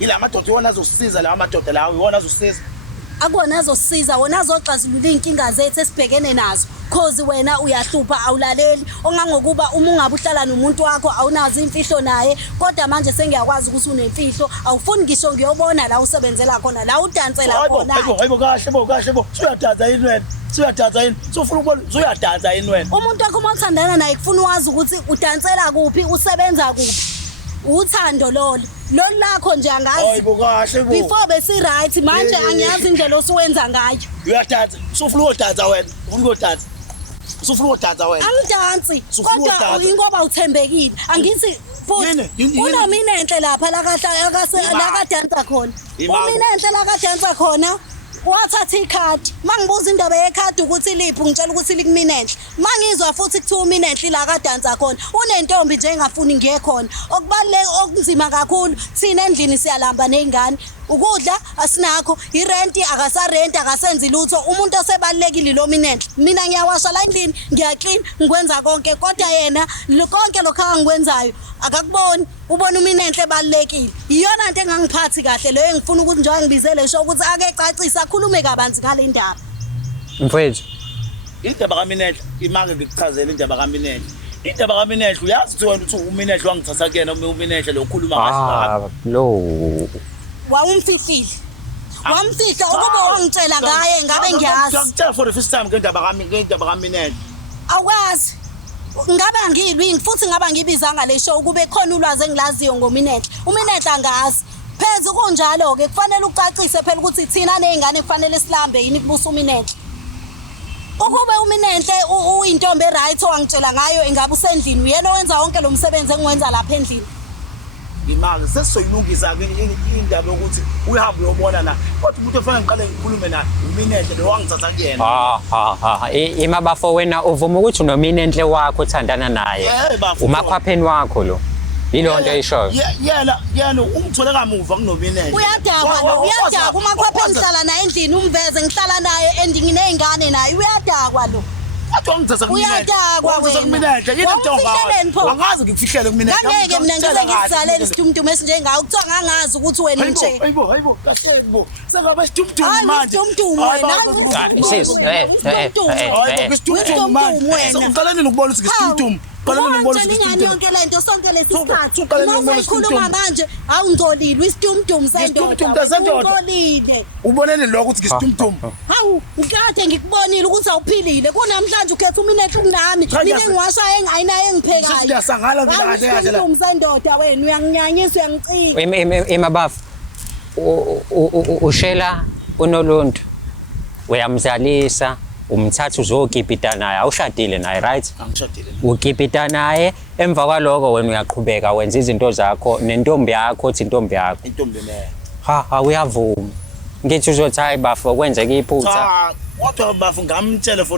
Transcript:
ila madoda iwona azosisiza lawa madoda lawo iwona azosisiza. Akona azosisiza wona azoxazulula inkinga zethu esibhekene nazo cause wena uyahlupha awulaleli ongangokuba uma ungabe uhlala nomuntu wakho awunazi imfihlo naye kodwa manje sengiyakwazi ukuthi unemfihlo awufuni ngisho ngiyobona la usebenzela khona la udansela khona. Hayibo kahle bo uyadansa yini wena uyadansa yini sofuna ukubona uyadansa yini wena. Umuntu wakho uma uthandana naye kufuna wazi ukuthi udansela kuphi usebenza kuphi uthando lolo lakho nje angazi. Hayibo kahle bo before besi right manje angiyazi indlela osuwenza ngayo. Uyadansa sofuna ukudansa wena ufuna ukudansa sofuna ukudansa wena. Angidansi kodwa ingoba uthembekile angithi futhi unomina enhle lapha la kadansa khona umina enhle la kadansa khona wathatha ikhadi mangibuza indaba yekhadi ukuthi liphi ngitshela ukuthi likumina enhle mangizwa futhi kuthiwa umina enhle la kadansa khona unentombi nje engafuni ngiye khona okubaleke okunzima kakhulu thina endlini siyalamba nezingane ukudla asinakho irenti akasarenti akasenzi lutho umuntu osebalekile lo mina enhle mina ngiyawasha la endlini ngiyaclean ngikwenza konke kodwa yena konke lokho angikwenzayo akakuboni ubona umina enhle ebalekile iyona into engangiphathi kahle leyo engifuna ukuthi njengoba ngibizele sho ukuthi ake ecacisa akhulume kabanzi ngale ndaba. Mfowethu indaba kaMina enhle imake ngikuchazele indaba kaMina enhle indaba kaMina enhle uyazi ukuthi wena uthi uMina enhle wangithatha kuyena uMina enhle lo khuluma ngathi lo wawumfihlile wamfihla ukuba wangitshela ngaye ngabe ngiyazi ngitshela for the first time ngendaba kaMina enhle awukwazi ngabe angilwi futhi ngaba ngibizanga le show kube khona ulwazi engilaziyo ngoMina enhle uMina enhle angazi pheze kunjalo ke kufanele ucacise phela ukuthi thina nezingane kufanele silambe yini kubusa uMina enhle ukube uMina enhle uyintombi right owangitshela ngayo engabe usendlini uyena owenza wonke lo msebenzi engiwenza lapha endlini imali sesizoyilungisa ke indaba yokuthi uhambe uyobona na kodwa umuntu ofanele ngiqale ngikhulume naye uMina enhle lo wangithatha kuyena imabafo wena uvuma ukuthi unomina enhle wakho othandana naye umakhwapheni wakho lo yilo nto eyishoyo yena ungithole kamuva kunomina enhle uyadakwa umakhwapheni ngihlala naye endlini umveze ngihlala naye endingine nezingane naye uyadakwa lo athi wangithatha kuMina enhle yini into wangazi ngikufihlele kuMina enhle ngeke mina ngize ngizalele isitumtumu esinjengawo kuthiwa ngangazi ukuthi wena unje hayibo kahle bo sengabe isitumtumu manje isitumtumu wena uqaleni nokubona ukuthi ngisitumtumu ingane yonke lento sonke lesikhathi uma ukhuluma manje awungcolile isitumtumu sendoda ungcolile ubonene lokho ukuthi ngisitumtumu hawu ukade ngikubonile ukuthi awuphilile kunamhlanje ukhetha uMina enhle kunami mina engiwasha ayinayo engiphekayo siyasangala mina kahle kahle la sendoda wena uyanginyanyisa uyangicika emabafu ushela uNoluntu uyamzalisa umthatha uzogibhida naye awushadile naye right angishadile ugibhida naye emva kwaloko wena uyaqhubeka wenza izinto zakho nentombi yakho othi intombi yakho intombi leyo uyavuma ngithi uzothi hayi bafo kwenzeka iphutha kodwa bafu ngamtshela